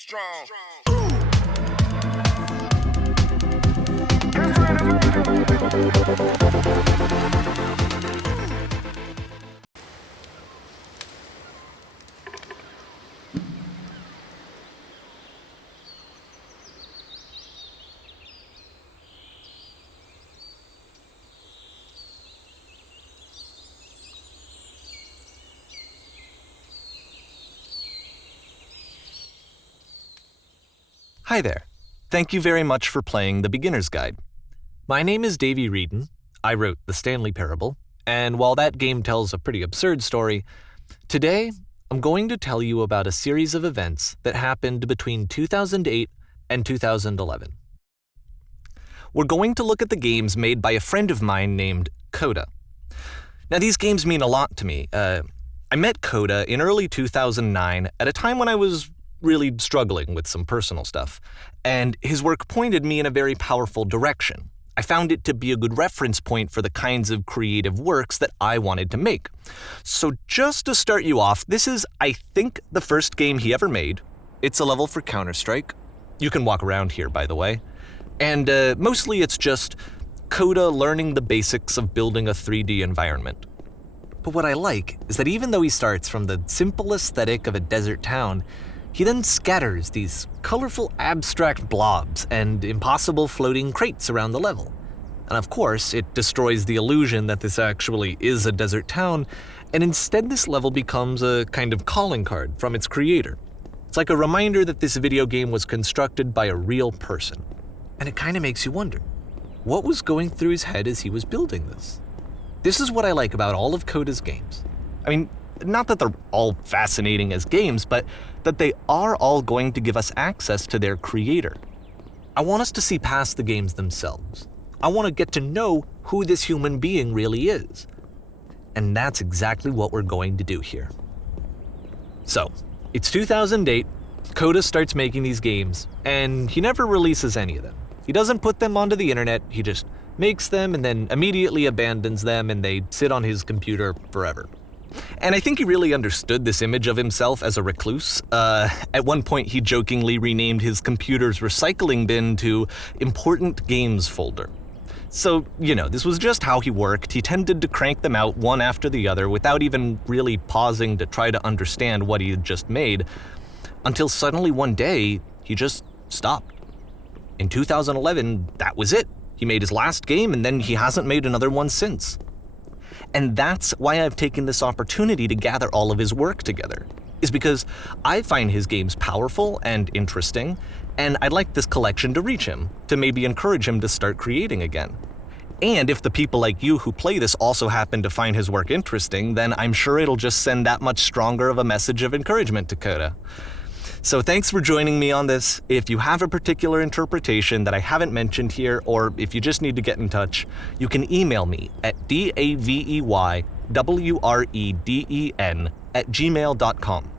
strong. Hi there. Thank you very much for playing The Beginner's Guide. My name is Davey Reedon. I wrote The Stanley Parable, and while that game tells a pretty absurd story, today I'm going to tell you about a series of events that happened between 2008 and 2011. We're going to look at the games made by a friend of mine named Coda. Now, these games mean a lot to me. I met Coda in early 2009 at a time when I was really struggling with some personal stuff, and his work pointed me in a very powerful direction. I found it to be a good reference point for the kinds of creative works that I wanted to make. So just to start you off, this is, I think, the first game he ever made. It's a level for Counter-Strike. You can walk around here, by the way. And mostly it's just Coda learning the basics of building a 3D environment. But what I like is that even though he starts from the simple aesthetic of a desert town, he then scatters these colorful abstract blobs and impossible floating crates around the level. And of course, it destroys the illusion that this actually is a desert town, and instead this level becomes a kind of calling card from its creator. It's like a reminder that this video game was constructed by a real person. And it kind of makes you wonder, what was going through his head as he was building this? This is what I like about all of Coda's games. I mean, not that they're all fascinating as games, but that they are all going to give us access to their creator. I want us to see past the games themselves. I want to get to know who this human being really is. And that's exactly what we're going to do here. So, it's 2008, Coda starts making these games, and he never releases any of them. He doesn't put them onto the internet, he just makes them and then immediately abandons them, and they sit on his computer forever. And I think he really understood this image of himself as a recluse. At one point, he jokingly renamed his computer's recycling bin to Important Games Folder. So, this was just how he worked. He tended to crank them out one after the other without even really pausing to try to understand what he had just made, until suddenly one day, he just stopped. In 2011, that was it. He made his last game, and then he hasn't made another one since. And that's why I've taken this opportunity to gather all of his work together, is because I find his games powerful and interesting, and I'd like this collection to reach him, to maybe encourage him to start creating again. And if the people like you who play this also happen to find his work interesting, then I'm sure it'll just send that much stronger of a message of encouragement to Coda. So thanks for joining me on this. If you have a particular interpretation that I haven't mentioned here, or if you just need to get in touch, you can email me at daveywreden@gmail.com.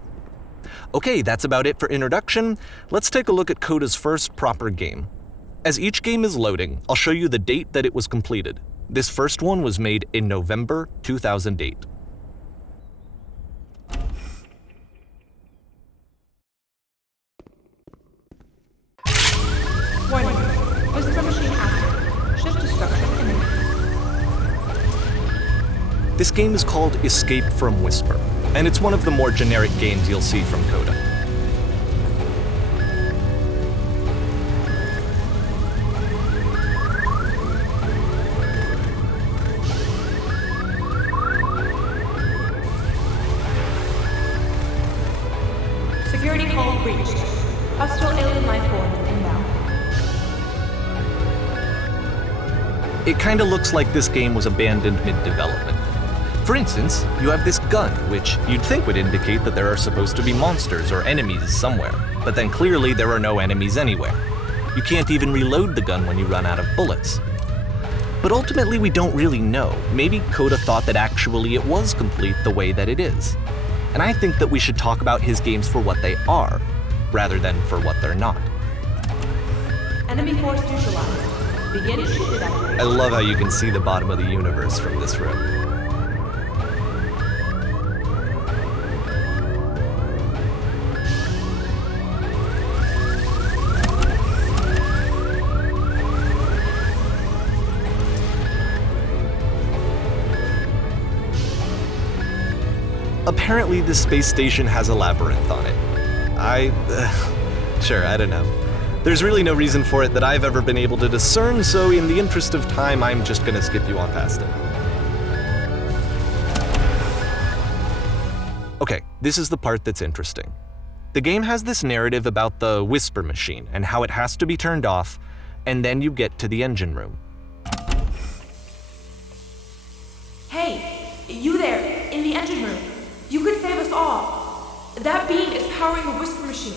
Okay, that's about it for introduction. Let's take a look at Coda's first proper game. As each game is loading, I'll show you the date that it was completed. This first one was made in November 2008. Warning. Whisper machine active. Shift destruction imminent. This game is called Escape from Whisper, and it's one of the more generic games you'll see from Coda. Security call breached. Hostile alien life forms inbound. It kinda looks like this game was abandoned mid-development. For instance, you have this gun, which you'd think would indicate that there are supposed to be monsters or enemies somewhere, but then clearly there are no enemies anywhere. You can't even reload the gun when you run out of bullets. But ultimately we don't really know. Maybe Coda thought that actually it was complete the way that it is. And I think that we should talk about his games for what they are, rather than for what they're not. Enemy force neutralized. Begin ship evacuation. I love how you can see the bottom of the universe from this room. apparently this space station has a labyrinth on it. Sure, I don't know. There's really no reason for it that I've ever been able to discern, so in the interest of time, I'm just gonna skip you on past it. Okay, this is the part that's interesting. The game has this narrative about the whisper machine and how it has to be turned off, and then you get to the engine room. Hey, you there, in the engine room. You could save us all. That beam is powering the whisper machine.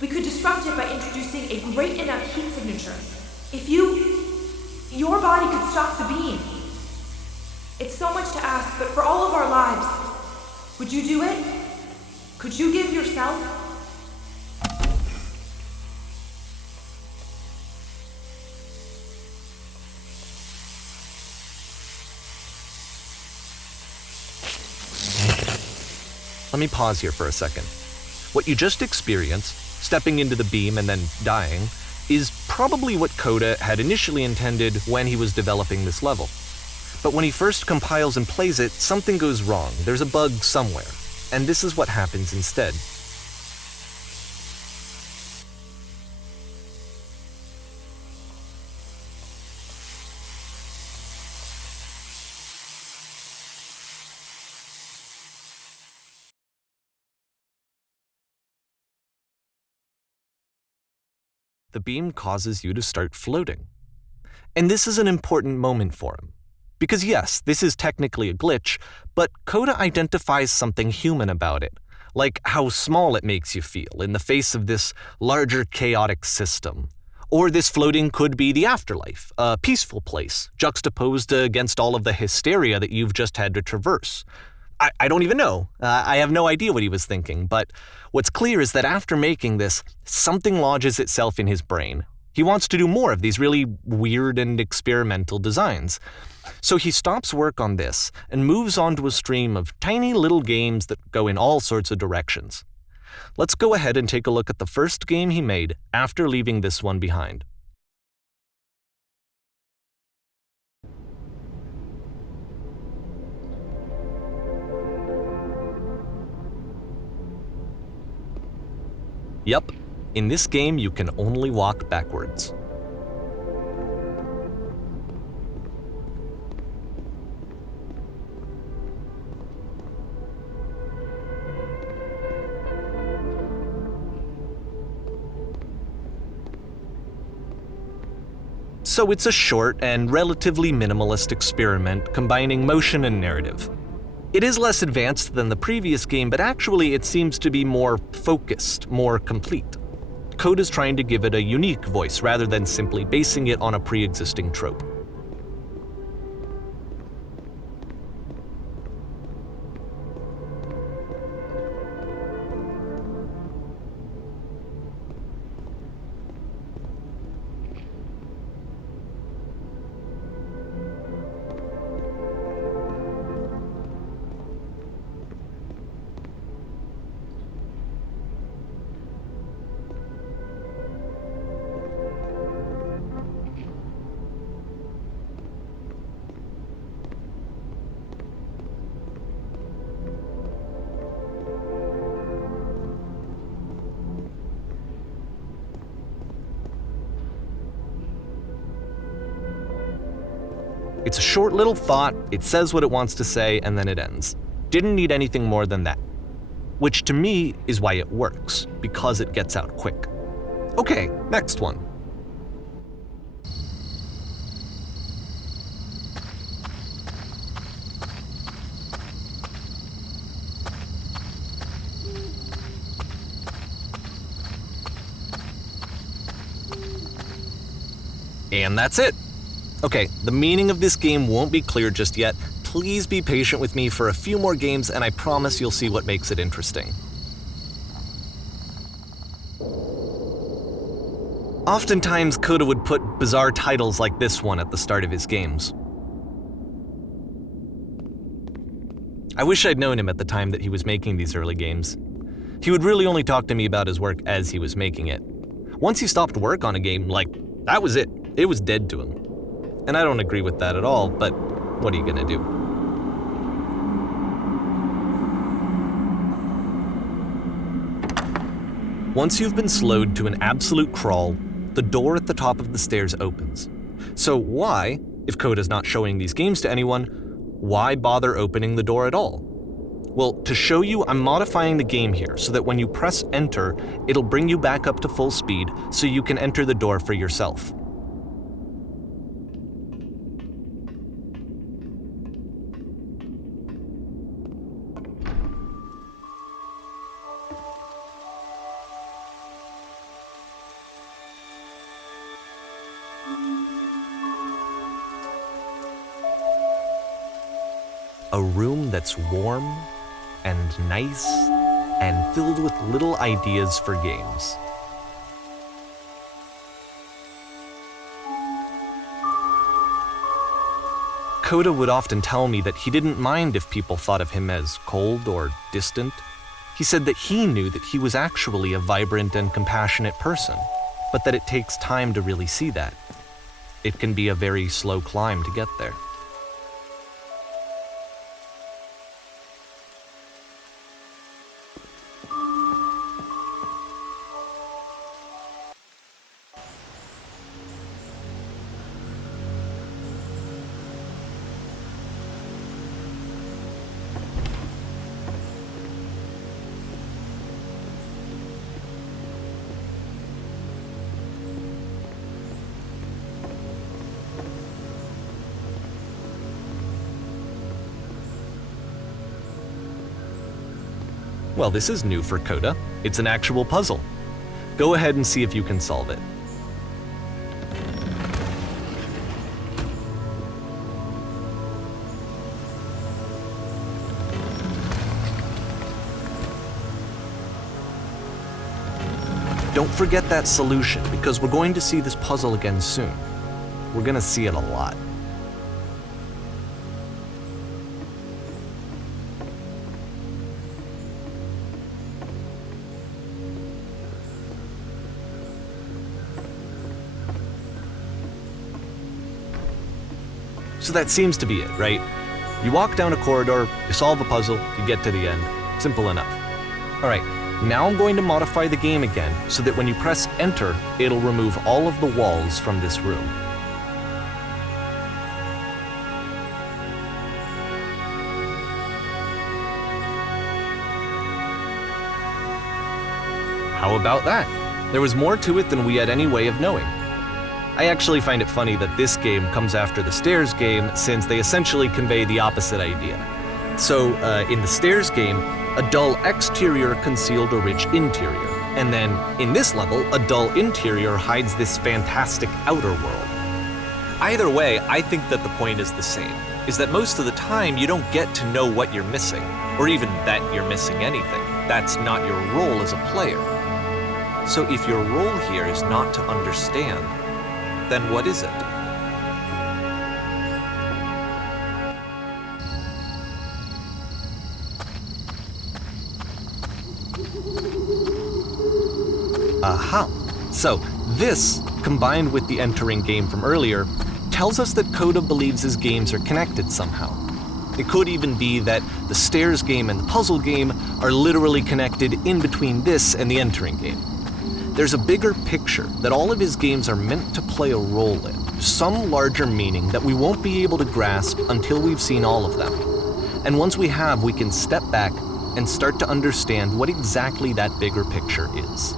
We could disrupt it by introducing a great enough heat signature. If your body could stop the beam. It's so much to ask, but for all of our lives, would you do it? Could you give yourself? Let me pause here for a second. What you just experienced, stepping into the beam and then dying, is probably what Coda had initially intended when he was developing this level. But when he first compiles and plays it, something goes wrong. There's a bug somewhere. And this is what happens instead. The beam causes you to start floating. And this is an important moment for him. Because yes, this is technically a glitch, but Coda identifies something human about it, like how small it makes you feel in the face of this larger chaotic system. Or this floating could be the afterlife, a peaceful place, juxtaposed against all of the hysteria that you've just had to traverse. I don't even know. I have no idea what he was thinking, but what's clear is that after making this, something lodges itself in his brain. He wants to do more of these really weird and experimental designs. So he stops work on this and moves on to a stream of tiny little games that go in all sorts of directions. Let's go ahead and take a look at the first game he made after leaving this one behind. Yep, in this game you can only walk backwards. So it's a short and relatively minimalist experiment combining motion and narrative. It is less advanced than the previous game, but actually it seems to be more focused, more complete. Coda's trying to give it a unique voice rather than simply basing it on a pre-existing trope. It's a short little thought, it says what it wants to say, and then it ends. Didn't need anything more than that. Which to me is why it works, because it gets out quick. Okay, next one. And that's it. Okay, the meaning of this game won't be clear just yet. Please be patient with me for a few more games and I promise you'll see what makes it interesting. Oftentimes, Coda would put bizarre titles like this one at the start of his games. I wish I'd known him at the time that he was making these early games. He would really only talk to me about his work as he was making it. Once he stopped work on a game, that was it. It was dead to him. And I don't agree with that at all, but what are you gonna do? Once you've been slowed to an absolute crawl, the door at the top of the stairs opens. So why, if Coda's not showing these games to anyone, why bother opening the door at all? Well, to show you, I'm modifying the game here so that when you press enter, it'll bring you back up to full speed so you can enter the door for yourself. A room that's warm and nice and filled with little ideas for games. Coda would often tell me that he didn't mind if people thought of him as cold or distant. He said that he knew that he was actually a vibrant and compassionate person, but that it takes time to really see that. It can be a very slow climb to get there. Well, this is new for Coda. It's an actual puzzle. Go ahead and see if you can solve it. Don't forget that solution, because we're going to see this puzzle again soon. We're going to see it a lot. So that seems to be it, right? You walk down a corridor, you solve a puzzle, you get to the end. Simple enough. All right, now I'm going to modify the game again so that when you press enter, it'll remove all of the walls from this room. How about that? There was more to it than we had any way of knowing. I actually find it funny that this game comes after the Stairs game, since they essentially convey the opposite idea. So, in the Stairs game, a dull exterior concealed a rich interior, and then, in this level, a dull interior hides this fantastic outer world. Either way, I think that the point is the same, is that most of the time you don't get to know what you're missing, or even that you're missing anything. That's not your role as a player. So if your role here is not to understand, then what is it? Aha! So this, combined with the entering game from earlier, tells us that Coda believes his games are connected somehow. It could even be that the Stairs game and the puzzle game are literally connected in between this and the entering game. There's a bigger picture that all of his games are meant to play a role in, some larger meaning that we won't be able to grasp until we've seen all of them. And once we have, we can step back and start to understand what exactly that bigger picture is.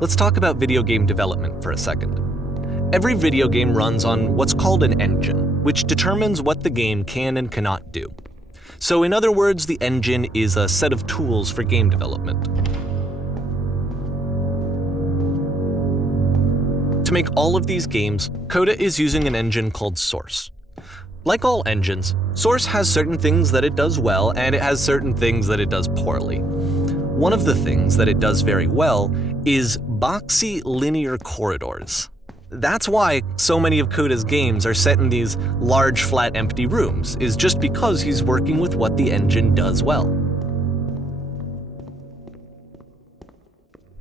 Let's talk about video game development for a second. Every video game runs on what's called an engine, which determines what the game can and cannot do. So in other words, the engine is a set of tools for game development. To make all of these games, Coda is using an engine called Source. Like all engines, Source has certain things that it does well, and it has certain things that it does poorly. One of the things that it does very well is boxy linear corridors. That's why so many of Coda's games are set in these large, flat, empty rooms, is just because he's working with what the engine does well.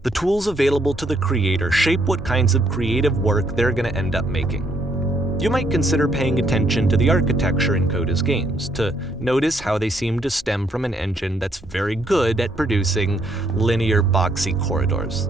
The tools available to the creator shape what kinds of creative work they're going to end up making. You might consider paying attention to the architecture in Coda's games, to notice how they seem to stem from an engine that's very good at producing linear, boxy corridors.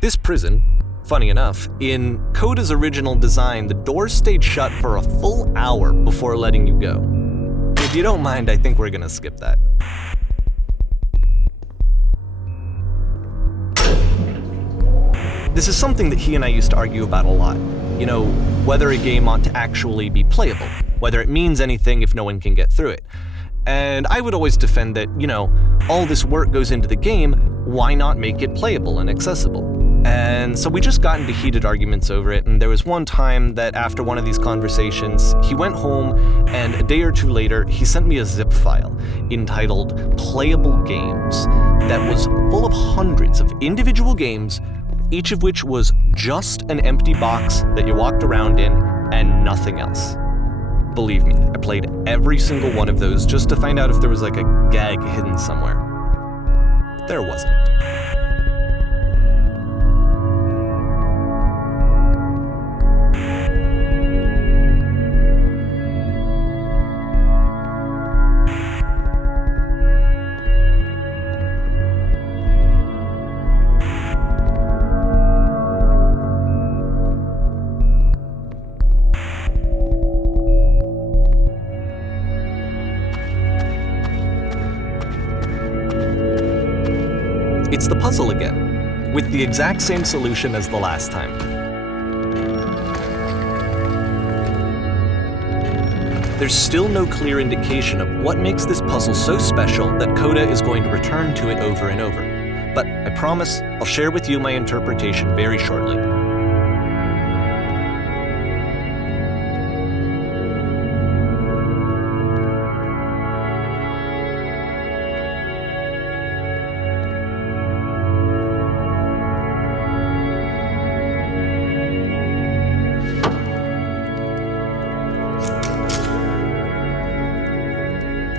This prison, funny enough, in Coda's original design, the doors stayed shut for a full hour before letting you go. If you don't mind, I think we're gonna skip that. This is something that he and I used to argue about a lot. You know, whether a game ought to actually be playable, whether it means anything if no one can get through it. And I would always defend that, you know, all this work goes into the game, why not make it playable and accessible? And so we just got into heated arguments over it, and there was one time that after one of these conversations, he went home, and a day or two later, he sent me a zip file entitled Playable Games that was full of hundreds of individual games, each of which was just an empty box that you walked around in and nothing else. Believe me, I played every single one of those just to find out if there was like a gag hidden somewhere. There wasn't. It's the puzzle again, with the exact same solution as the last time. There's still no clear indication of what makes this puzzle so special that Coda is going to return to it over and over. But I promise I'll share with you my interpretation very shortly.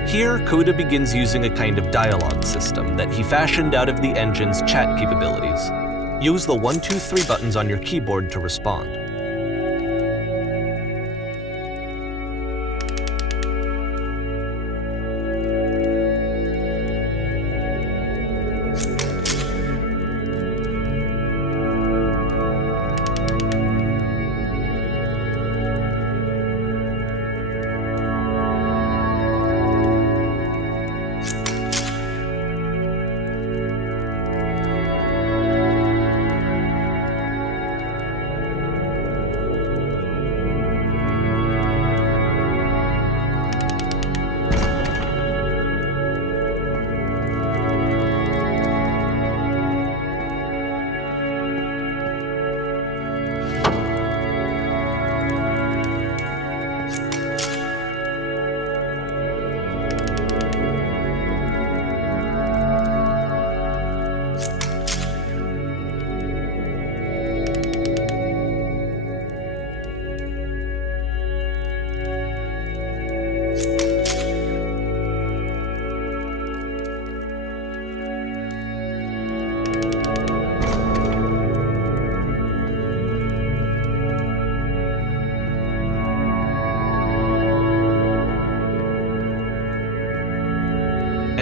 Here, Coda begins using a kind of dialogue system that he fashioned out of the engine's chat capabilities. Use the 1, 2, 3 buttons on your keyboard to respond.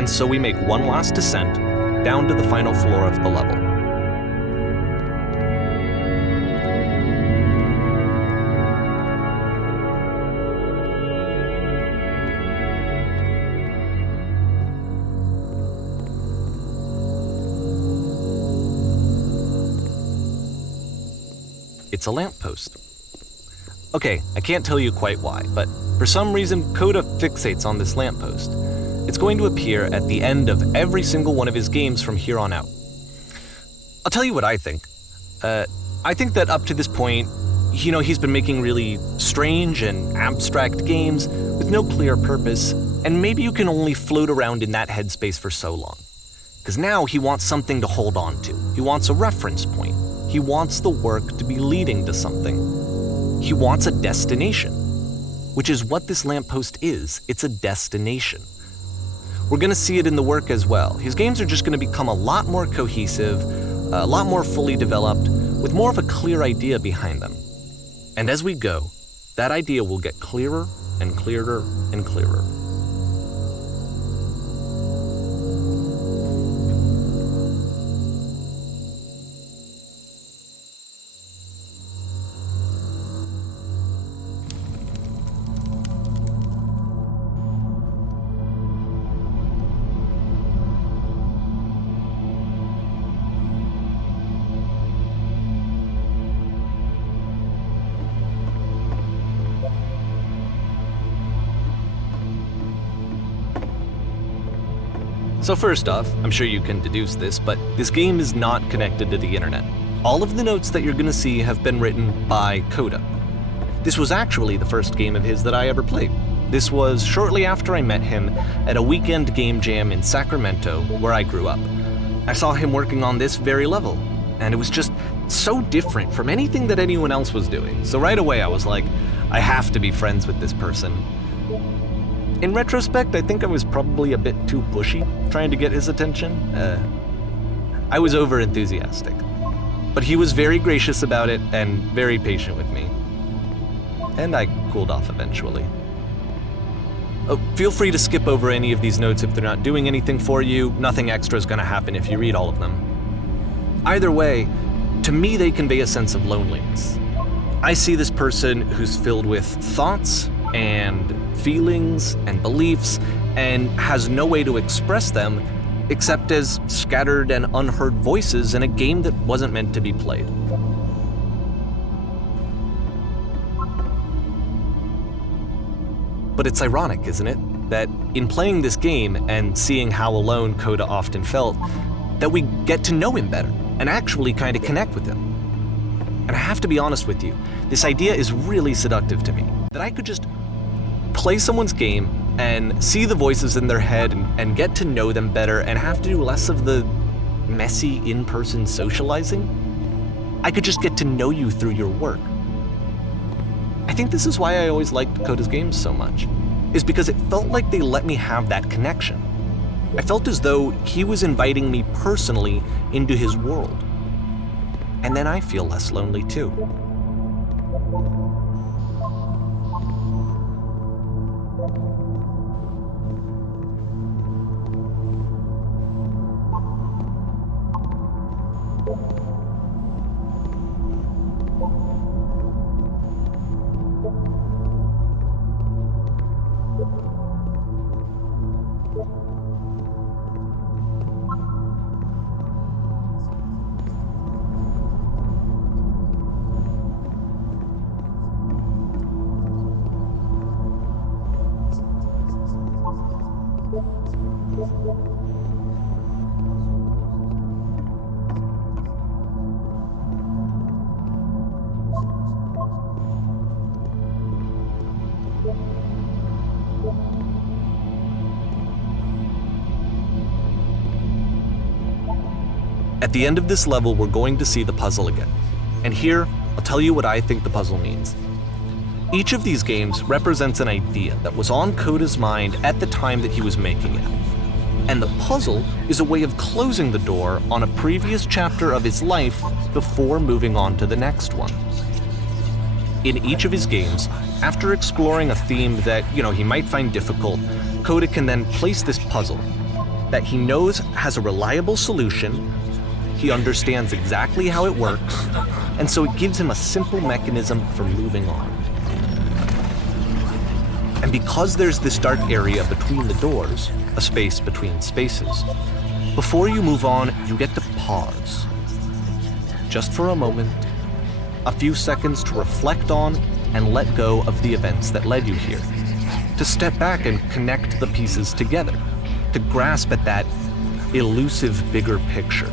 and so we make one last descent down to the final floor of the level. It's a lamppost. Okay, I can't tell you quite why, but for some reason Coda fixates on this lamppost. It's going to appear at the end of every single one of his games from here on out. I'll tell you what I think. I think that up to this point, he's been making really strange and abstract games with no clear purpose, and maybe you can only float around in that headspace for so long. Because now he wants something to hold on to. He wants a reference point. He wants the work to be leading to something. He wants a destination, which is what this lamppost is. It's a destination. We're going to see it in the work as well. His games are just going to become a lot more cohesive, a lot more fully developed, with more of a clear idea behind them. And as we go, that idea will get clearer and clearer and clearer. So first off, I'm sure you can deduce this, but this game is not connected to the internet. All of the notes that you're going to see have been written by Coda. This was actually the first game of his that I ever played. This was shortly after I met him at a weekend game jam in Sacramento, where I grew up. I saw him working on this very level, and it was just so different from anything that anyone else was doing. So right away I was like, I have to be friends with this person. In retrospect, I think I was probably a bit too pushy, trying to get his attention. I was over-enthusiastic. But he was very gracious about it and very patient with me. And I cooled off eventually. Feel free to skip over any of these notes if they're not doing anything for you. Nothing extra is going to happen if you read all of them. Either way, to me they convey a sense of loneliness. I see this person who's filled with thoughts and feelings and beliefs and has no way to express them except as scattered and unheard voices in a game that wasn't meant to be played. But it's ironic, isn't it, that in playing this game and seeing how alone Coda often felt, that we get to know him better and actually kind of connect with him. And I have to be honest with you, this idea is really seductive to me, that I could just play someone's game and see the voices in their head and get to know them better and have to do less of the messy in-person socializing. I could just get to know you through your work. I think this is why I always liked Coda's games so much, is because it felt like they let me have that connection. I felt as though he was inviting me personally into his world. And then I feel less lonely too. At the end of this level, we're going to see the puzzle again. And here, I'll tell you what I think the puzzle means. Each of these games represents an idea that was on Coda's mind at the time that he was making it. And the puzzle is a way of closing the door on a previous chapter of his life before moving on to the next one. In each of his games, after exploring a theme that, he might find difficult, Coda can then place this puzzle. that he knows has a reliable solution, he understands exactly how it works, and so it gives him a simple mechanism for moving on. And because there's this dark area between the doors, a space between spaces, before you move on, you get to pause. Just for a moment, a few seconds to reflect on and let go of the events that led you here, to step back and connect the pieces together, to grasp at that elusive bigger picture.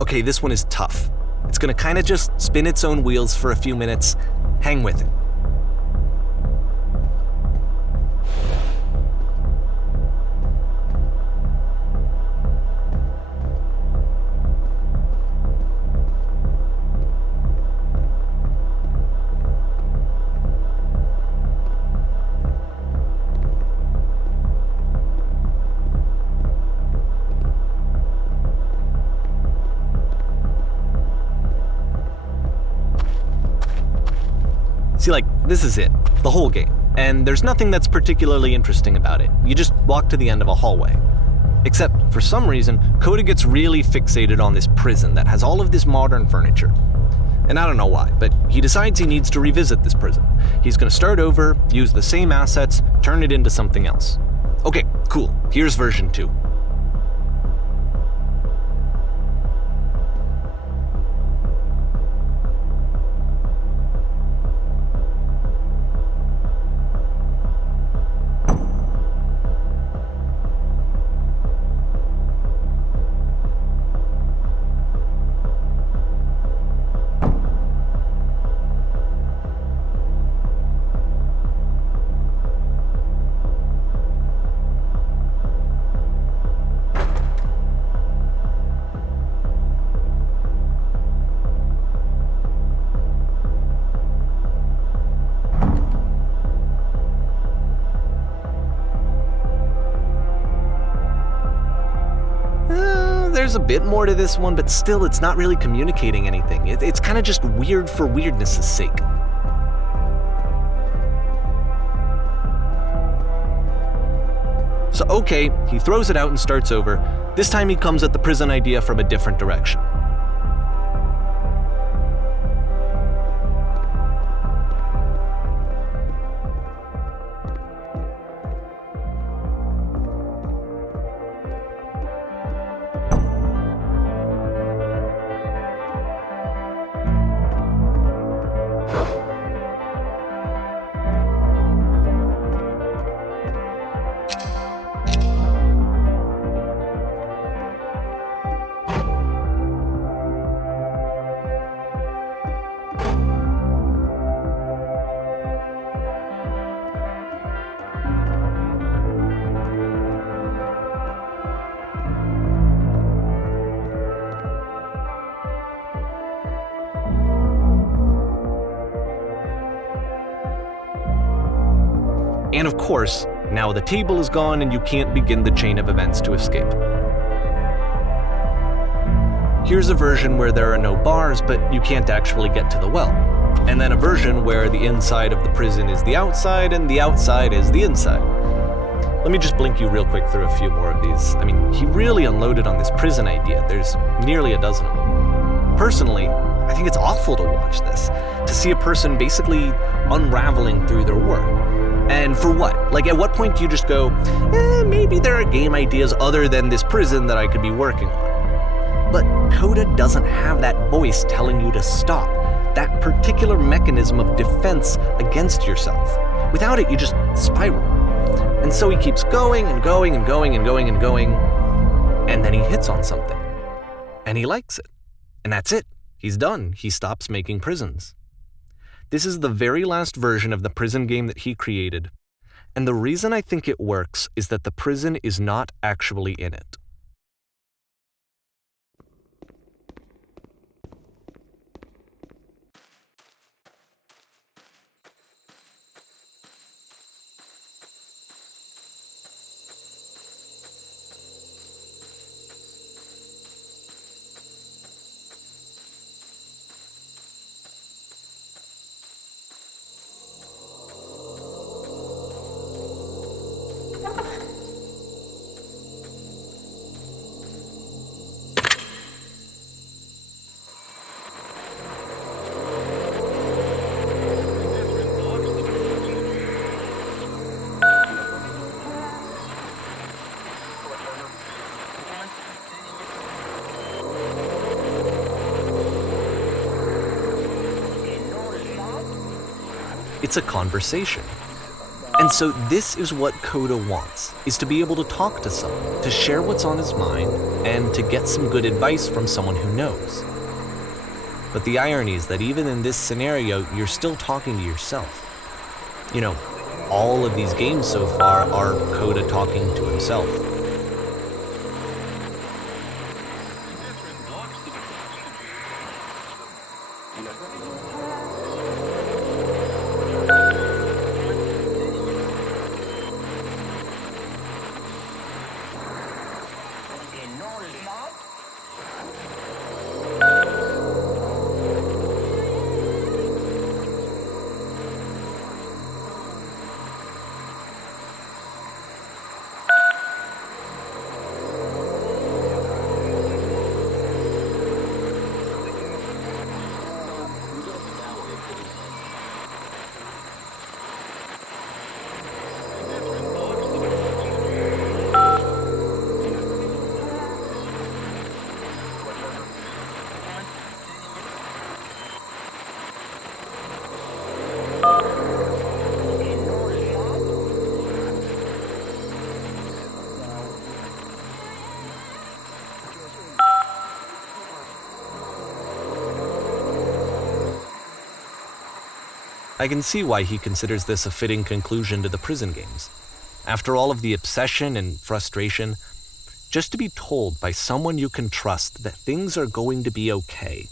Okay, this one is tough. It's gonna kind of just spin its own wheels for a few minutes. Hang with it. See, like, this is it, the whole game, and there's nothing that's particularly interesting about it. You just walk to the end of a hallway. Except, for some reason, Coda gets really fixated on this prison that has all of this modern furniture. And I don't know why, but he decides he needs to revisit this prison. He's gonna start over, use the same assets, turn it into something else. Okay, cool, here's version 2. There's a bit more to this one, but still it's not really communicating anything. It's kind of just weird for weirdness' sake. So okay, he throws it out and starts over. This time he comes at the prison idea from a different direction. And of course, now the table is gone and you can't begin the chain of events to escape. Here's a version where there are no bars, but you can't actually get to the well. And then a version where the inside of the prison is the outside and the outside is the inside. Let me just blink you real quick through a few more of these. I mean, he really unloaded on this prison idea. There's nearly a dozen of them. Personally, I think it's awful to watch this, to see a person basically unraveling through their work. And for what? Like, at what point do you just go, maybe there are game ideas other than this prison that I could be working on? But Coda doesn't have that voice telling you to stop, that particular mechanism of defense against yourself. Without it, you just spiral. And so he keeps going and going and going and going and going. and then he hits on something. And he likes it. And that's it. He's done. He stops making prisons. This is the very last version of the prison game that he created. And the reason I think it works is that the prison is not actually in it. It's a conversation. And so this is what Coda wants, is to be able to talk to someone, to share what's on his mind, and to get some good advice from someone who knows. But the irony is that even in this scenario, you're still talking to yourself. You know, all of these games so far are Coda talking to himself. I can see why he considers this a fitting conclusion to the prison games. After all of the obsession and frustration, just to be told by someone you can trust that things are going to be okay.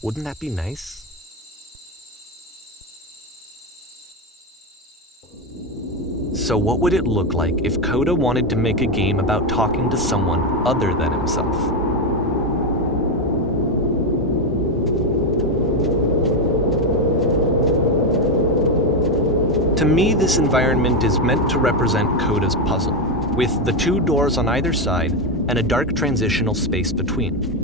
Wouldn't that be nice? So what would it look like if Coda wanted to make a game about talking to someone other than himself? To me, this environment is meant to represent Coda's puzzle, with the two doors on either side and a dark transitional space between.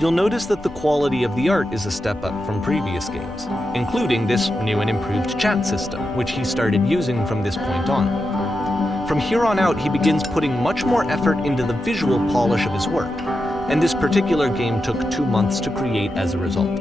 You'll notice that the quality of the art is a step up from previous games, including this new and improved chat system, which he started using from this point on. From here on out, he begins putting much more effort into the visual polish of his work, and this particular game took 2 months to create as a result.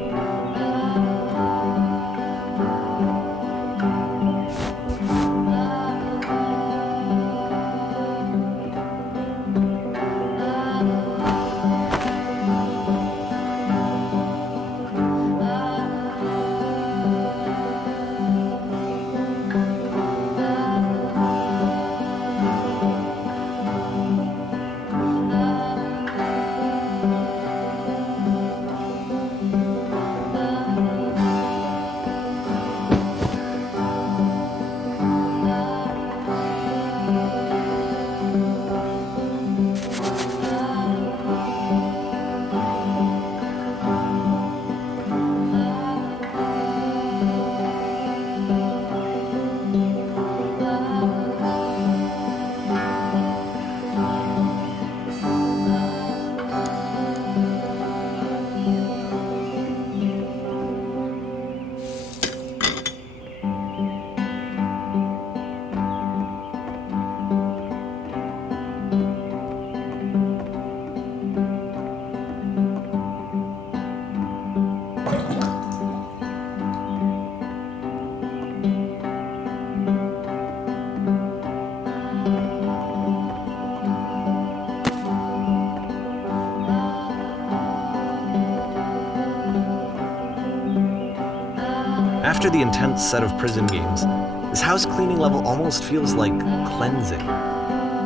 After the intense set of prison games, this house cleaning level almost feels like cleansing.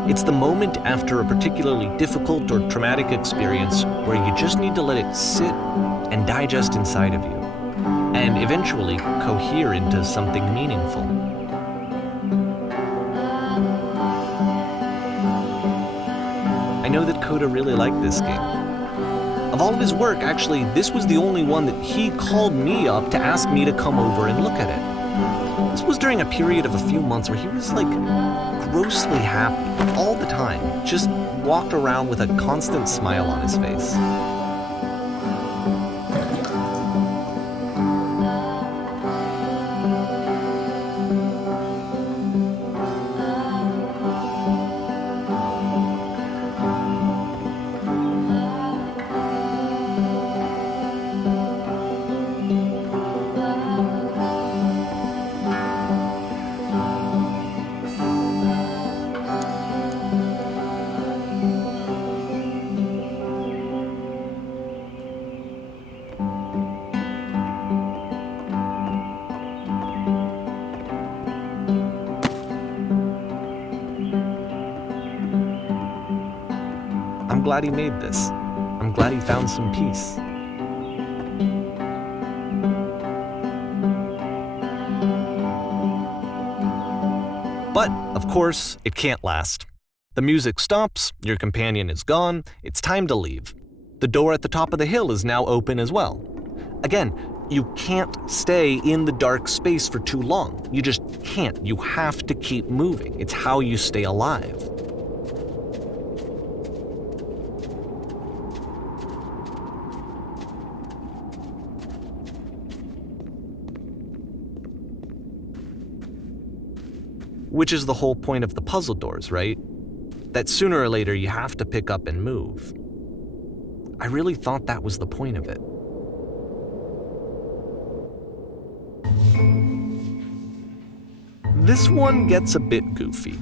It's the moment after a particularly difficult or traumatic experience where you just need to let it sit and digest inside of you, and eventually cohere into something meaningful. I know that Coda really liked this game. Of all of his work, actually, this was the only one that he called me up to ask me to come over and look at it. This was during a period of a few months where he was like grossly happy all the time, just walked around with a constant smile on his face. I'm glad he made this. I'm glad he found some peace. But, of course, it can't last. The music stops, your companion is gone, it's time to leave. The door at the top of the hill is now open as well. Again, you can't stay in the dark space for too long. You just can't. You have to keep moving. It's how you stay alive. Which is the whole point of the puzzle doors, right? That sooner or later you have to pick up and move. I really thought that was the point of it. This one gets a bit goofy.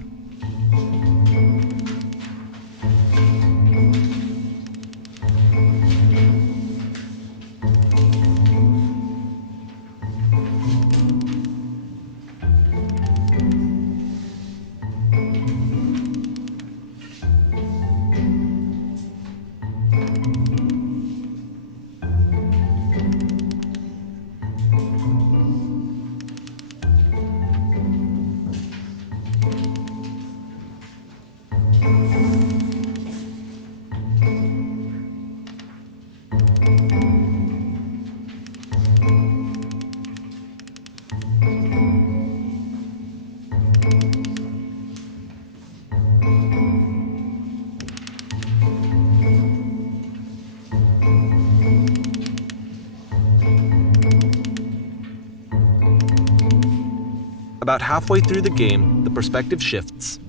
About halfway through the game, the perspective shifts.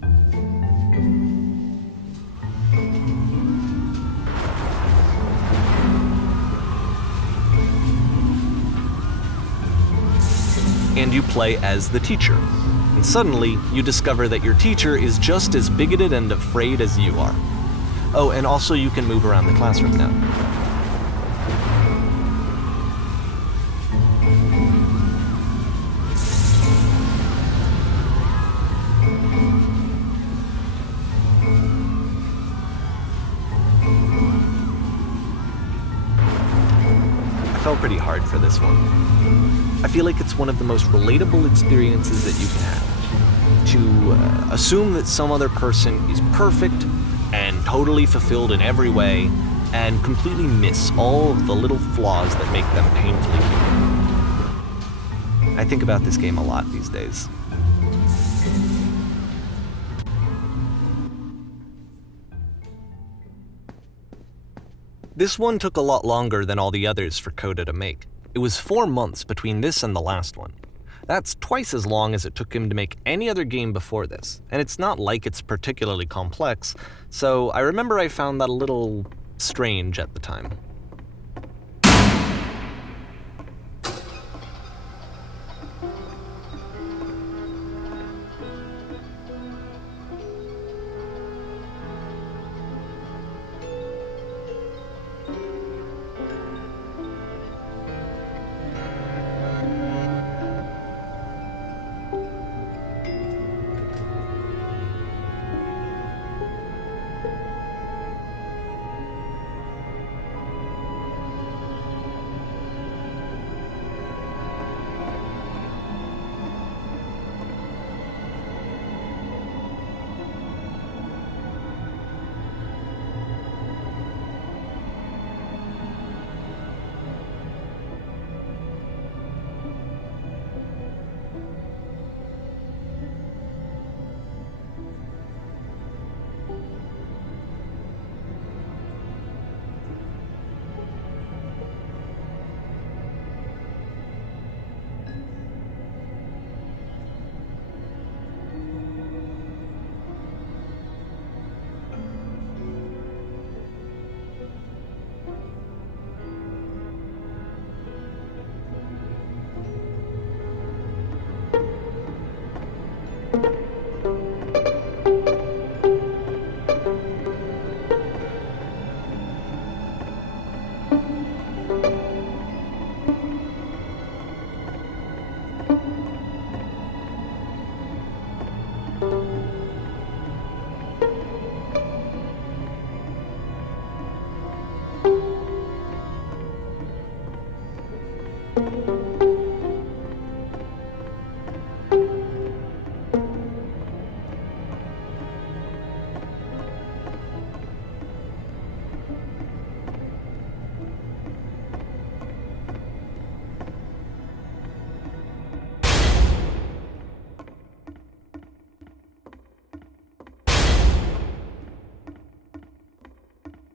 And you play as the teacher. And suddenly, you discover that your teacher is just as bigoted and afraid as you are. Oh, and also you can move around the classroom now. I felt pretty hard for this one. I feel like it's one of the most relatable experiences that you can have. To assume that some other person is perfect and totally fulfilled in every way, and completely miss all of the little flaws that make them painfully human. I think about this game a lot these days. This one took a lot longer than all the others for Coda to make. It was 4 months between this and the last one. That's twice as long as it took him to make any other game before this, and it's not like it's particularly complex, so I remember I found that a little strange at the time.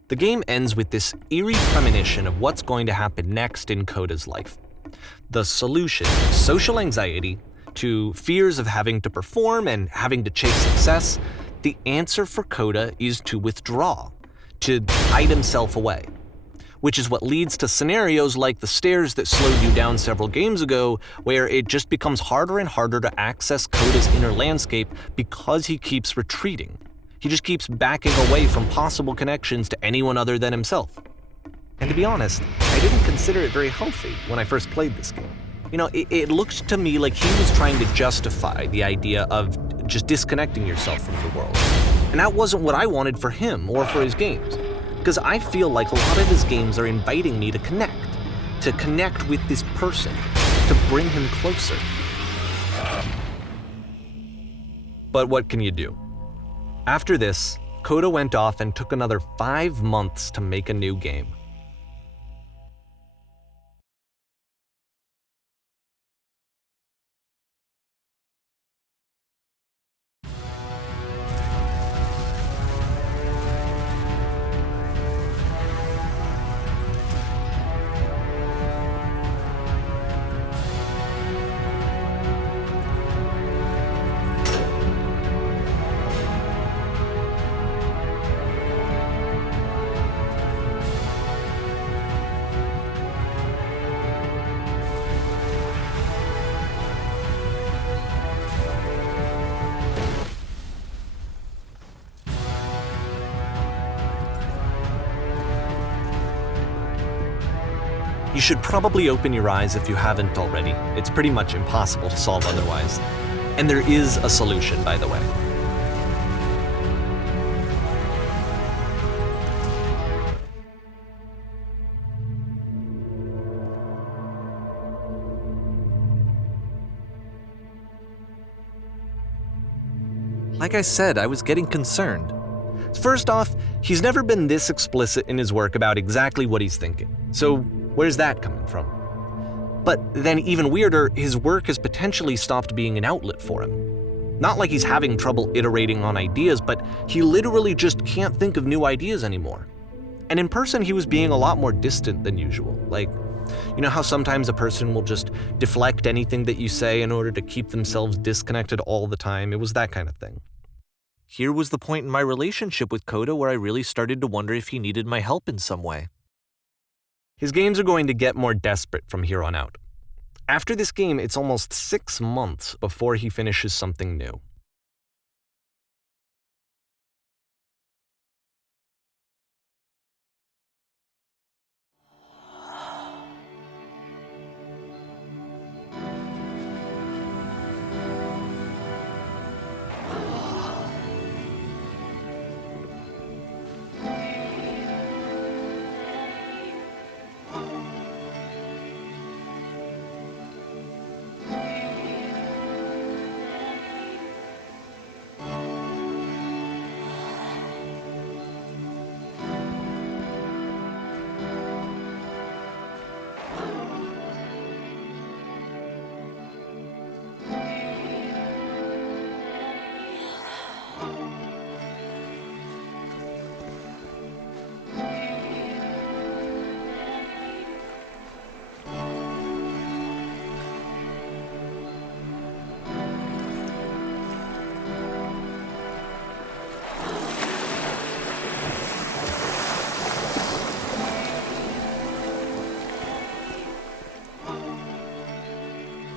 The game ends with this eerie premonition of what's going to happen next in Coda's life. The solution to social anxiety, to fears of having to perform and having to chase success, the answer for Coda is to withdraw, to hide himself away. Which is what leads to scenarios like the stairs that slowed you down several games ago, where it just becomes harder and harder to access Coda's inner landscape because he keeps retreating. He just keeps backing away from possible connections to anyone other than himself. And to be honest, I didn't consider it very healthy when I first played this game. It looked to me like he was trying to justify the idea of just disconnecting yourself from the world. And that wasn't what I wanted for him or for his games. Because I feel like a lot of his games are inviting me to connect with this person, to bring him closer. But what can you do? After this, Coda went off and took another 5 months to make a new game. You should probably open your eyes if you haven't already. It's pretty much impossible to solve otherwise. And there is a solution, by the way. Like I said, I was getting concerned. First off, he's never been this explicit in his work about exactly what he's thinking. So where's that coming from? But then even weirder, his work has potentially stopped being an outlet for him. Not like he's having trouble iterating on ideas, but he literally just can't think of new ideas anymore. And in person, he was being a lot more distant than usual. Like, you know how sometimes a person will just deflect anything that you say in order to keep themselves disconnected all the time? It was that kind of thing. Here was the point in my relationship with Coda where I really started to wonder if he needed my help in some way. His games are going to get more desperate from here on out. After this game, it's almost 6 months before he finishes something new.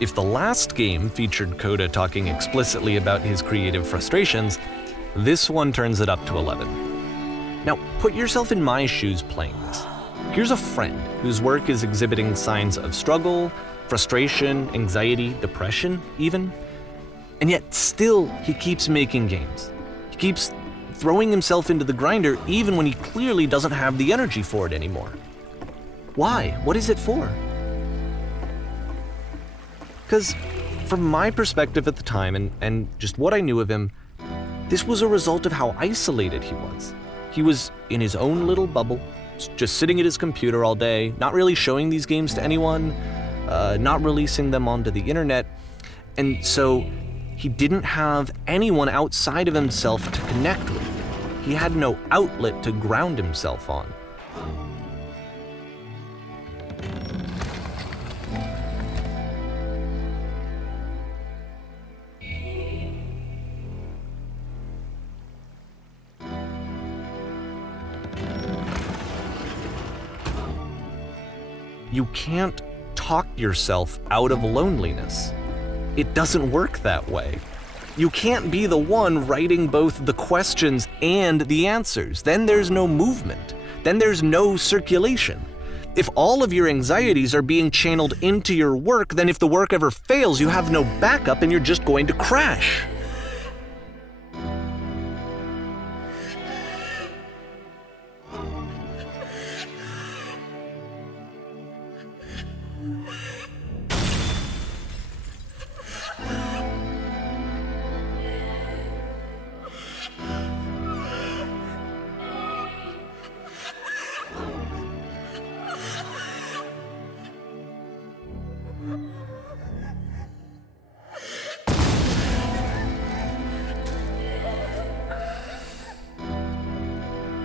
If the last game featured Coda talking explicitly about his creative frustrations, this one turns it up to 11. Now, put yourself in my shoes playing this. Here's a friend whose work is exhibiting signs of struggle, frustration, anxiety, depression, even. And yet still, he keeps making games. He keeps throwing himself into the grinder even when he clearly doesn't have the energy for it anymore. Why? What is it for? Because from my perspective at the time and just what I knew of him, this was a result of how isolated he was. He was in his own little bubble, just sitting at his computer all day, not really showing these games to anyone, not releasing them onto the internet. And so he didn't have anyone outside of himself to connect with. He had no outlet to ground himself on. You can't talk yourself out of loneliness. It doesn't work that way. You can't be the one writing both the questions and the answers. Then there's no movement. Then there's no circulation. If all of your anxieties are being channeled into your work, then if the work ever fails, you have no backup and you're just going to crash.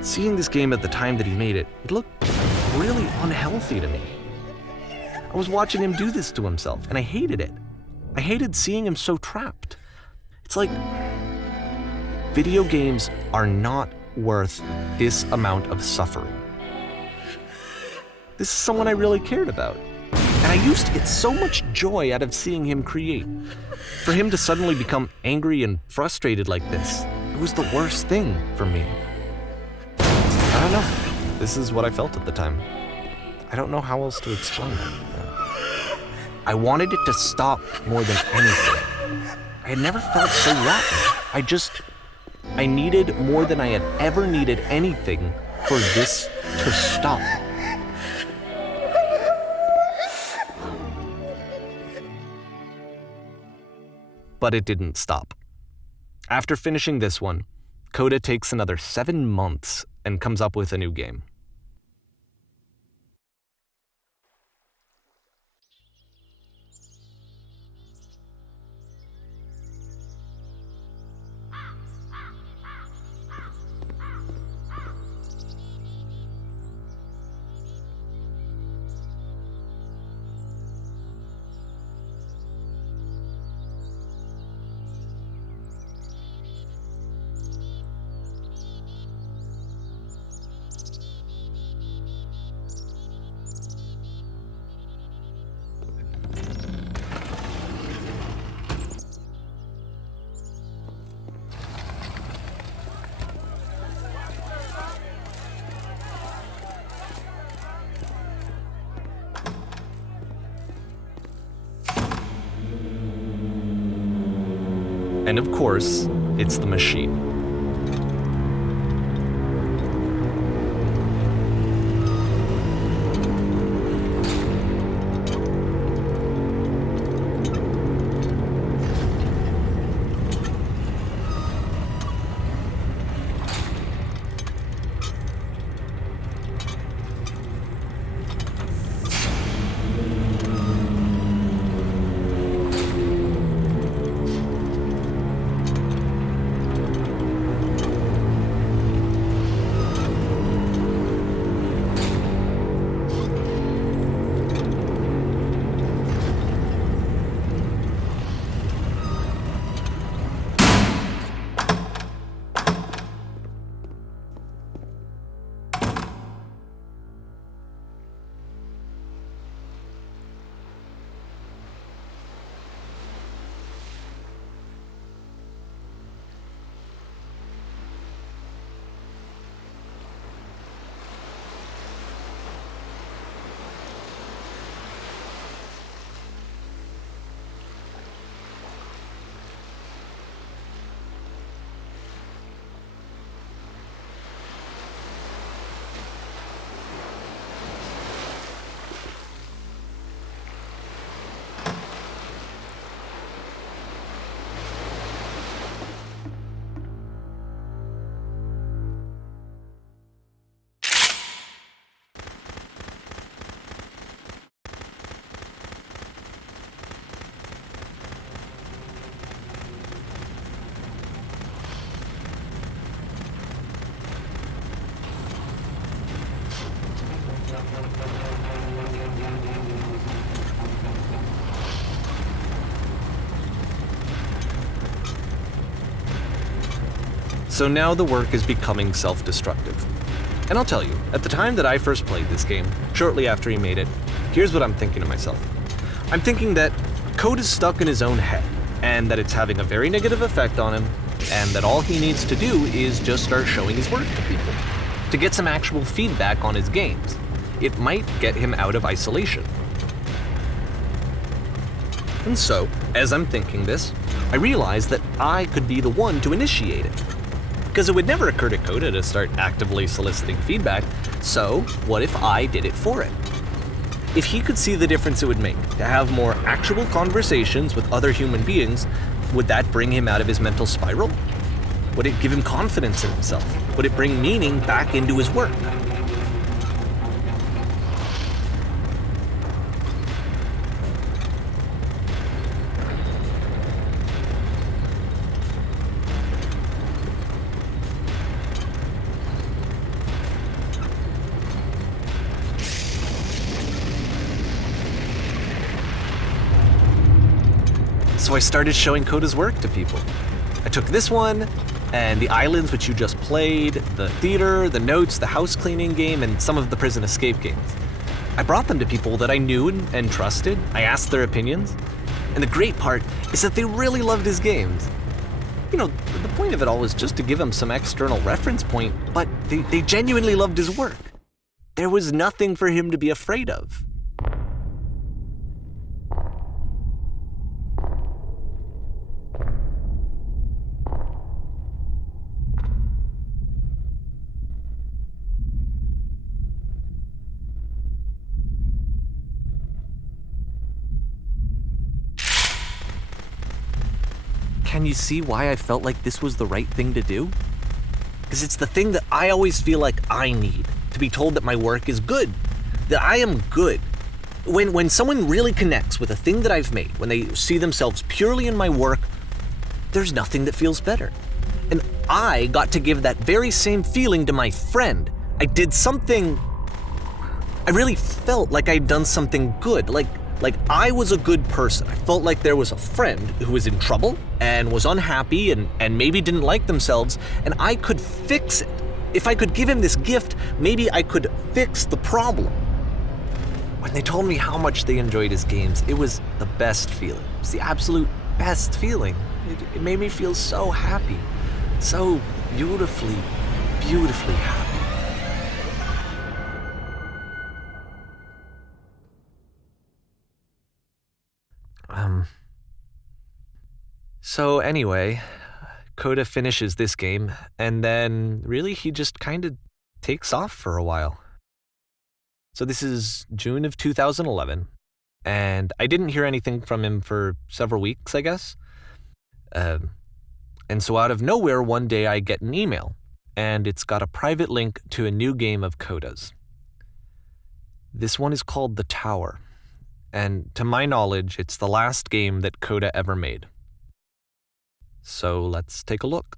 Seeing this game at the time that he made it, it looked really unhealthy to me. I was watching him do this to himself, and I hated it. I hated seeing him so trapped. It's like, video games are not worth this amount of suffering. This is someone I really cared about. And I used to get so much joy out of seeing him create. For him to suddenly become angry and frustrated like this, it was the worst thing for me. I don't know. This is what I felt at the time. I don't know how else to explain it. I wanted it to stop more than anything. I had never felt so rotten. I needed more than I had ever needed anything for this to stop. But it didn't stop. After finishing this one, Coda takes another 7 months and comes up with a new game. And of course, it's the machine. So now the work is becoming self-destructive. And I'll tell you, at the time that I first played this game, shortly after he made it, here's what I'm thinking to myself. I'm thinking that code is stuck in his own head, and that it's having a very negative effect on him, and that all he needs to do is just start showing his work to people, to get some actual feedback on his games. It might get him out of isolation. And so, as I'm thinking this, I realize that I could be the one to initiate it. Because it would never occur to Coda to start actively soliciting feedback, so what if I did it for him? If he could see the difference it would make to have more actual conversations with other human beings, would that bring him out of his mental spiral? Would it give him confidence in himself? Would it bring meaning back into his work? So I started showing Coda's work to people. I took this one, and the islands which you just played, the theater, the notes, the house cleaning game, and some of the prison escape games. I brought them to people that I knew and trusted. I asked their opinions. And the great part is that they really loved his games. You know, the point of it all was just to give him some external reference point, but they genuinely loved his work. There was nothing for him to be afraid of. Can you see why I felt like this was the right thing to do? Because it's the thing that I always feel like I need, to be told that my work is good, that I am good. When someone really connects with a thing that I've made, when they see themselves purely in my work, there's nothing that feels better. And I got to give that very same feeling to my friend. I did something, I really felt like I'd done something good, like I was a good person. I felt like there was a friend who was in trouble and was unhappy and maybe didn't like themselves, and I could fix it. If I could give him this gift, maybe I could fix the problem. When they told me how much they enjoyed his games, it was the best feeling. It was the absolute best feeling. It made me feel so happy, so beautifully, beautifully happy. So anyway, Coda finishes this game, and then really he just kind of takes off for a while. So this is June of 2011, and I didn't hear anything from him for several weeks, I guess. And so out of nowhere, one day I get an email, and it's got a private link to a new game of Coda's. This one is called The Tower, and to my knowledge, it's the last game that Coda ever made. So let's take a look.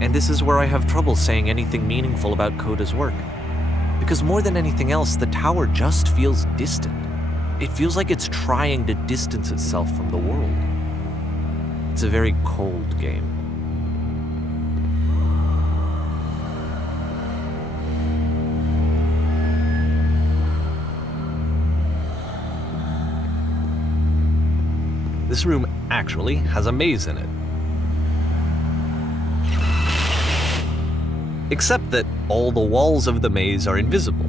And this is where I have trouble saying anything meaningful about Coda's work. Because more than anything else, The Tower just feels distant. It feels like it's trying to distance itself from the world. It's a very cold game. This room actually has a maze in it. Except that all the walls of the maze are invisible.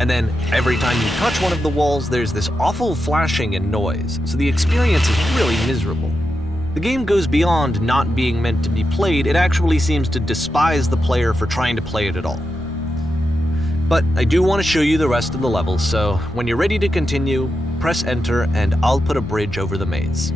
And then every time you touch one of the walls, there's this awful flashing and noise, so the experience is really miserable. The game goes beyond not being meant to be played, it actually seems to despise the player for trying to play it at all. But I do want to show you the rest of the levels, so when you're ready to continue, press enter and I'll put a bridge over the maze.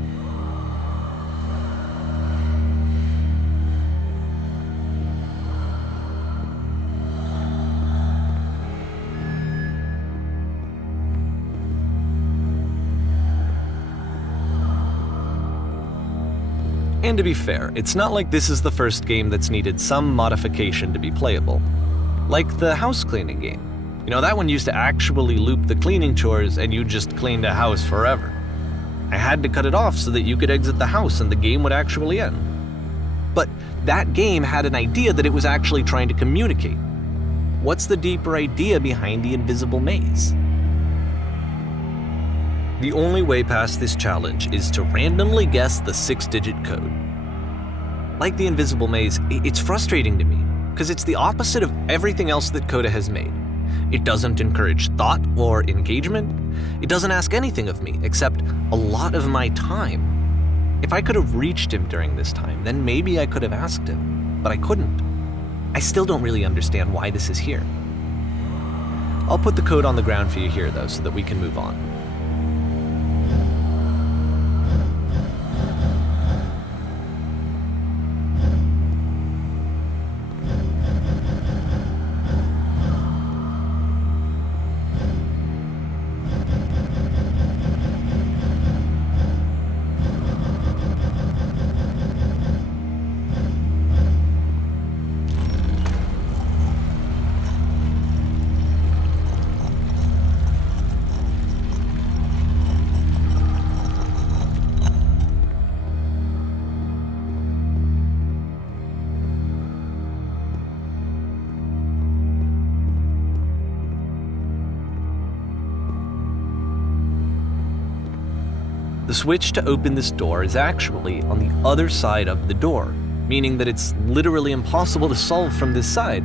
And to be fair, it's not like this is the first game that's needed some modification to be playable. Like the house cleaning game. You know, that one used to actually loop the cleaning chores and you just cleaned a house forever. I had to cut it off so that you could exit the house and the game would actually end. But that game had an idea that it was actually trying to communicate. What's the deeper idea behind the invisible maze? The only way past this challenge is to randomly guess the 6-digit code. Like the invisible maze, it's frustrating to me, because it's the opposite of everything else that Coda has made. It doesn't encourage thought or engagement. It doesn't ask anything of me, except a lot of my time. If I could have reached him during this time, then maybe I could have asked him, but I couldn't. I still don't really understand why this is here. I'll put the code on the ground for you here, though, so that we can move on. The switch to open this door is actually on the other side of the door, meaning that it's literally impossible to solve from this side.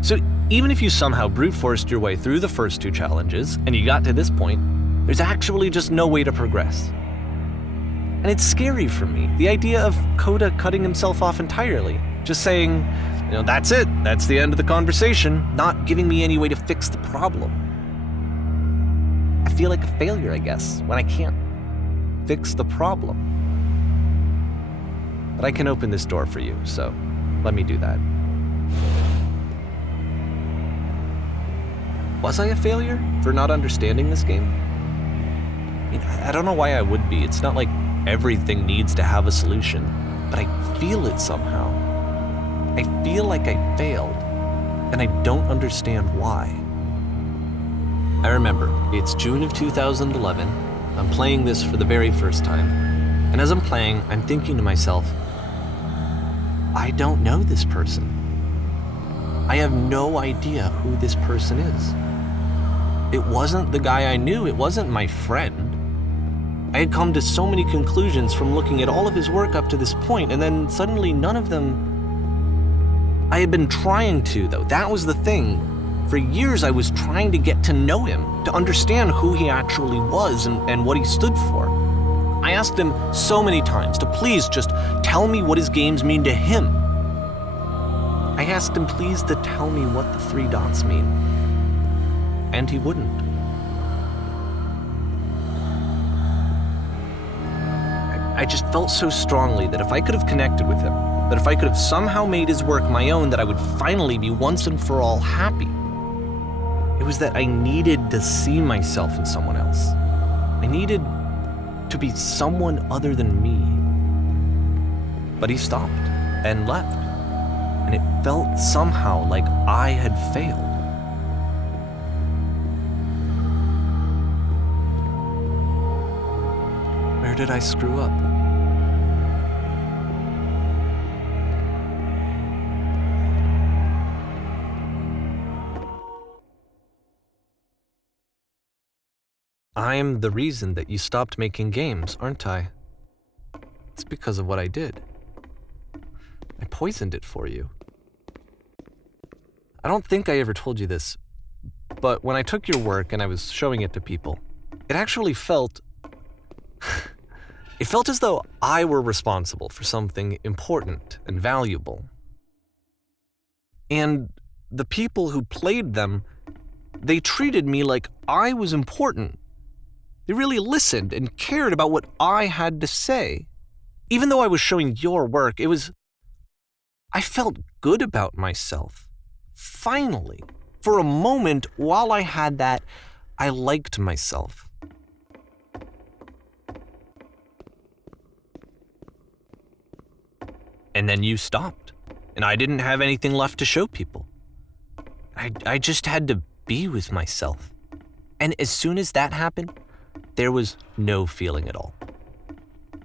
So even if you somehow brute forced your way through the first 2 challenges and you got to this point, there's actually just no way to progress. And it's scary for me, the idea of Coda cutting himself off entirely, just saying, that's it, that's the end of the conversation, not giving me any way to fix the problem. I feel like a failure, I guess, when I can't fix the problem. But I can open this door for you, so let me do that. Was I a failure for not understanding this game? I don't know why I would be. It's not like everything needs to have a solution, but I feel it somehow. I feel like I failed, and I don't understand why. I remember, it's June of 2011. I'm playing this for the very first time, and as I'm playing, I'm thinking to myself, I don't know this person. I have no idea who this person is. It wasn't the guy I knew, it wasn't my friend. I had come to so many conclusions from looking at all of his work up to this point, and then suddenly none of them... I had been trying to, though. That was the thing. For years, I was trying to get to know him, to understand who he actually was and what he stood for. I asked him so many times to please just tell me what his games mean to him. I asked him please to tell me what the 3 dots mean. And he wouldn't. I just felt so strongly that if I could have connected with him, that if I could have somehow made his work my own, that I would finally be once and for all happy. It was that I needed to see myself in someone else. I needed to be someone other than me. But he stopped and left, and it felt somehow like I had failed. Where did I screw up? I'm the reason that you stopped making games, aren't I? It's because of what I did. I poisoned it for you. I don't think I ever told you this, but when I took your work and I was showing it to people, it actually felt... it felt as though I were responsible for something important and valuable. And the people who played them, they treated me like I was important. They really listened and cared about what I had to say. Even though I was showing your work, I felt good about myself. Finally. For a moment, while I had that, I liked myself. And then you stopped, and I didn't have anything left to show people. I just had to be with myself. And as soon as that happened, there was no feeling at all.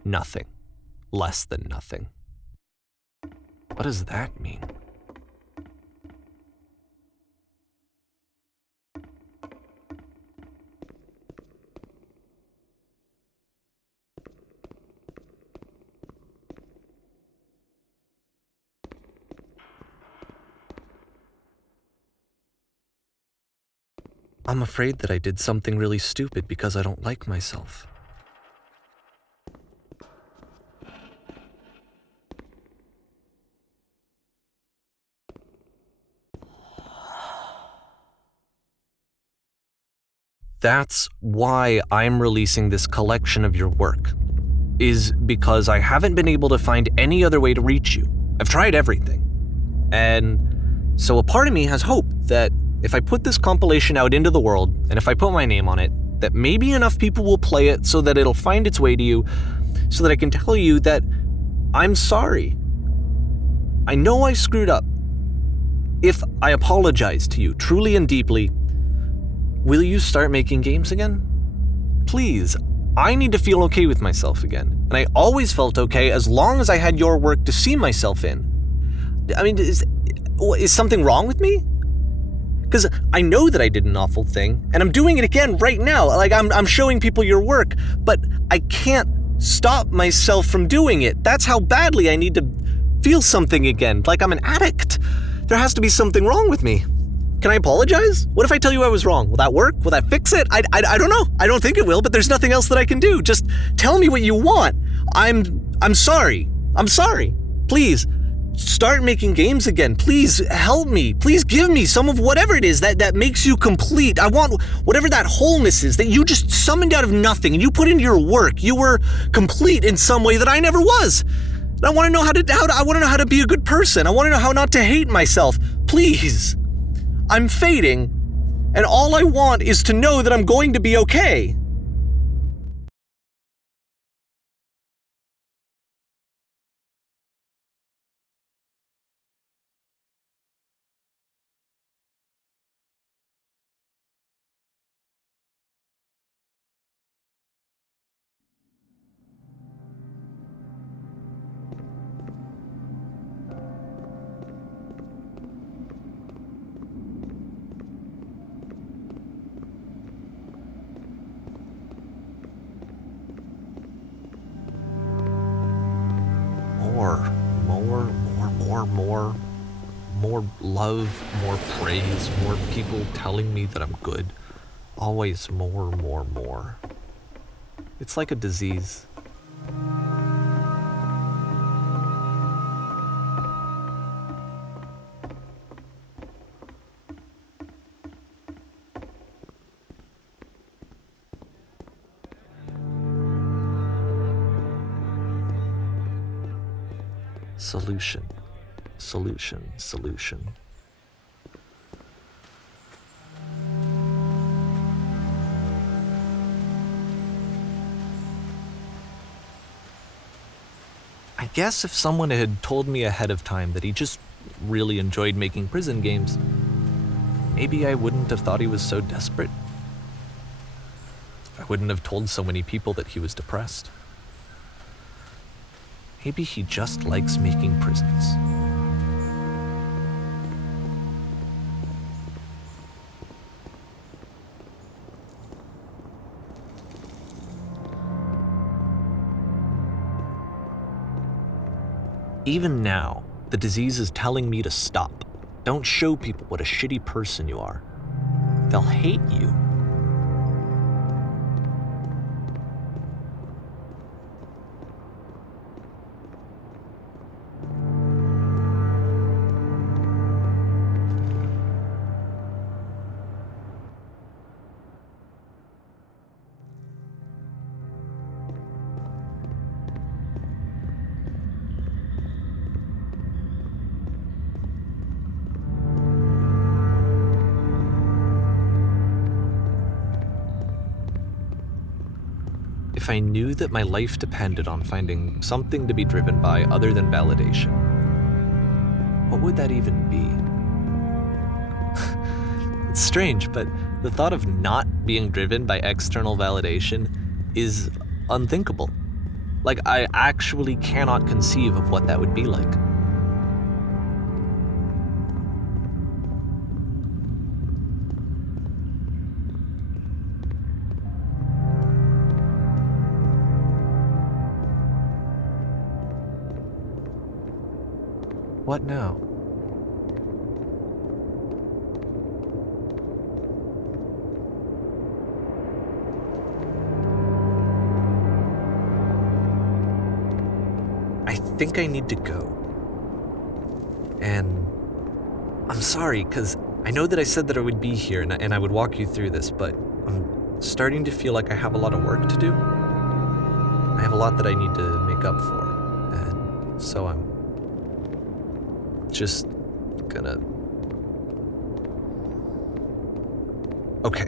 Nothing. Less than nothing. What does that mean? I'm afraid that I did something really stupid because I don't like myself. That's why I'm releasing this collection of your work, is because I haven't been able to find any other way to reach you. I've tried everything. And so a part of me has hope that if I put this compilation out into the world, and if I put my name on it, that maybe enough people will play it so that it'll find its way to you, so that I can tell you that I'm sorry. I know I screwed up. If I apologize to you truly and deeply, will you start making games again? Please, I need to feel okay with myself again. And I always felt okay as long as I had your work to see myself in. I mean, is something wrong with me? Because I know that I did an awful thing, and I'm doing it again right now. Like, I'm showing people your work, but I can't stop myself from doing it. That's how badly I need to feel something again, like I'm an addict. There has to be something wrong with me. Can I apologize? What if I tell you I was wrong? Will that work? Will that fix it? I don't know. I don't think it will, but there's nothing else that I can do. Just tell me what you want. I'm sorry. I'm sorry. Please, start making games again. Please help me. Please give me some of whatever it is that makes you complete. I want whatever that wholeness is that you just summoned out of nothing and you put into your work. You were complete in some way that I never was. And I want to know how to be a good person. I want to know how not to hate myself. Please. I'm fading, and all I want is to know that I'm going to be okay. More love, more praise, more people telling me that I'm good. Always more. It's like a disease. Solution. I guess if someone had told me ahead of time that he just really enjoyed making prison games, maybe I wouldn't have thought he was so desperate. I wouldn't have told so many people that he was depressed. Maybe he just likes making prisons. Even now, the disease is telling me to stop. Don't show people what a shitty person you are. They'll hate you. if I knew that my life depended on finding something to be driven by other than validation? What would that even be? It's strange, but the thought of not being driven by external validation is unthinkable. Like, I actually cannot conceive of what that would be like. What now? I think I need to go. And I'm sorry, because I know that I said that I would be here and I would walk you through this, but I'm starting to feel like I have a lot of work to do. I have a lot that I need to make up for, and so I'm just gonna... Okay.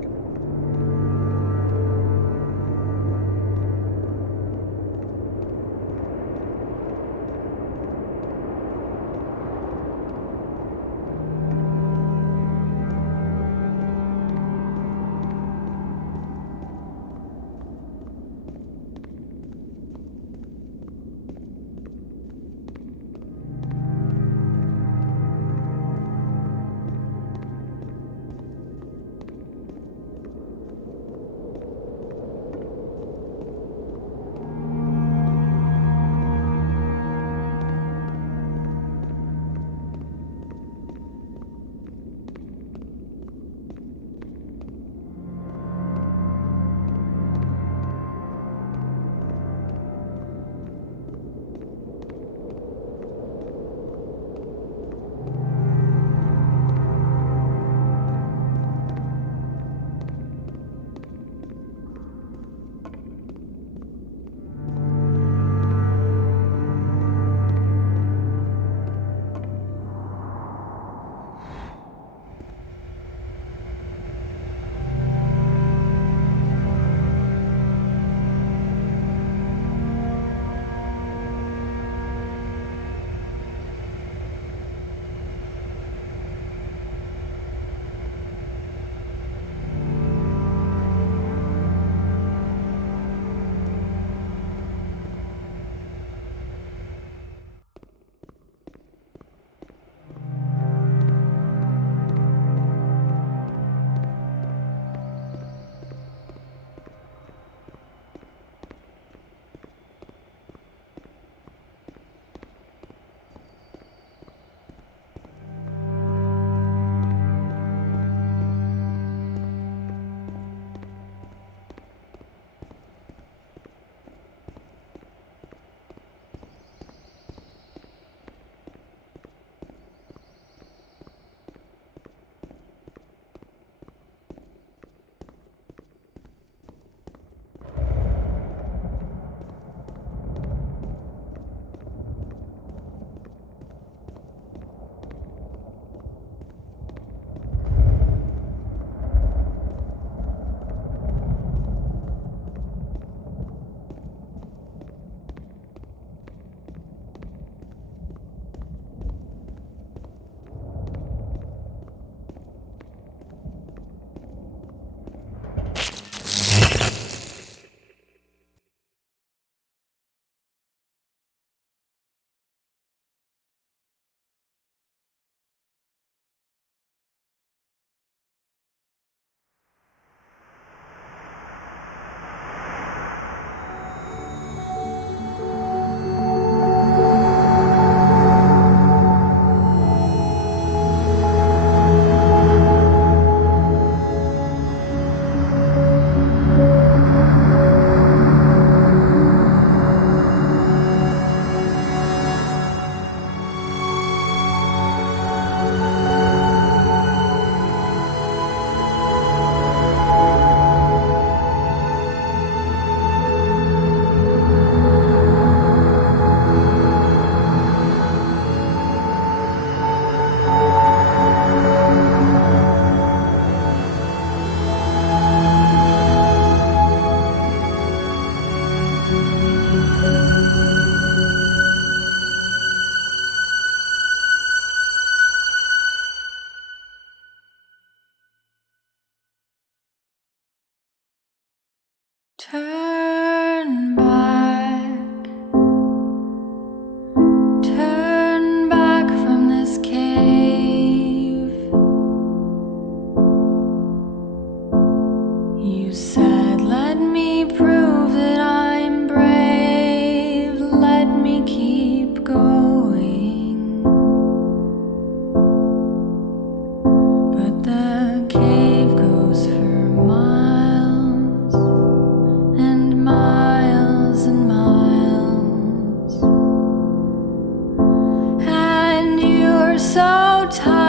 Turn back, turn back from this cave. You said, let me prove that I'm brave, let me keep going. But the cave goes for miles and miles and miles, and you're so tired.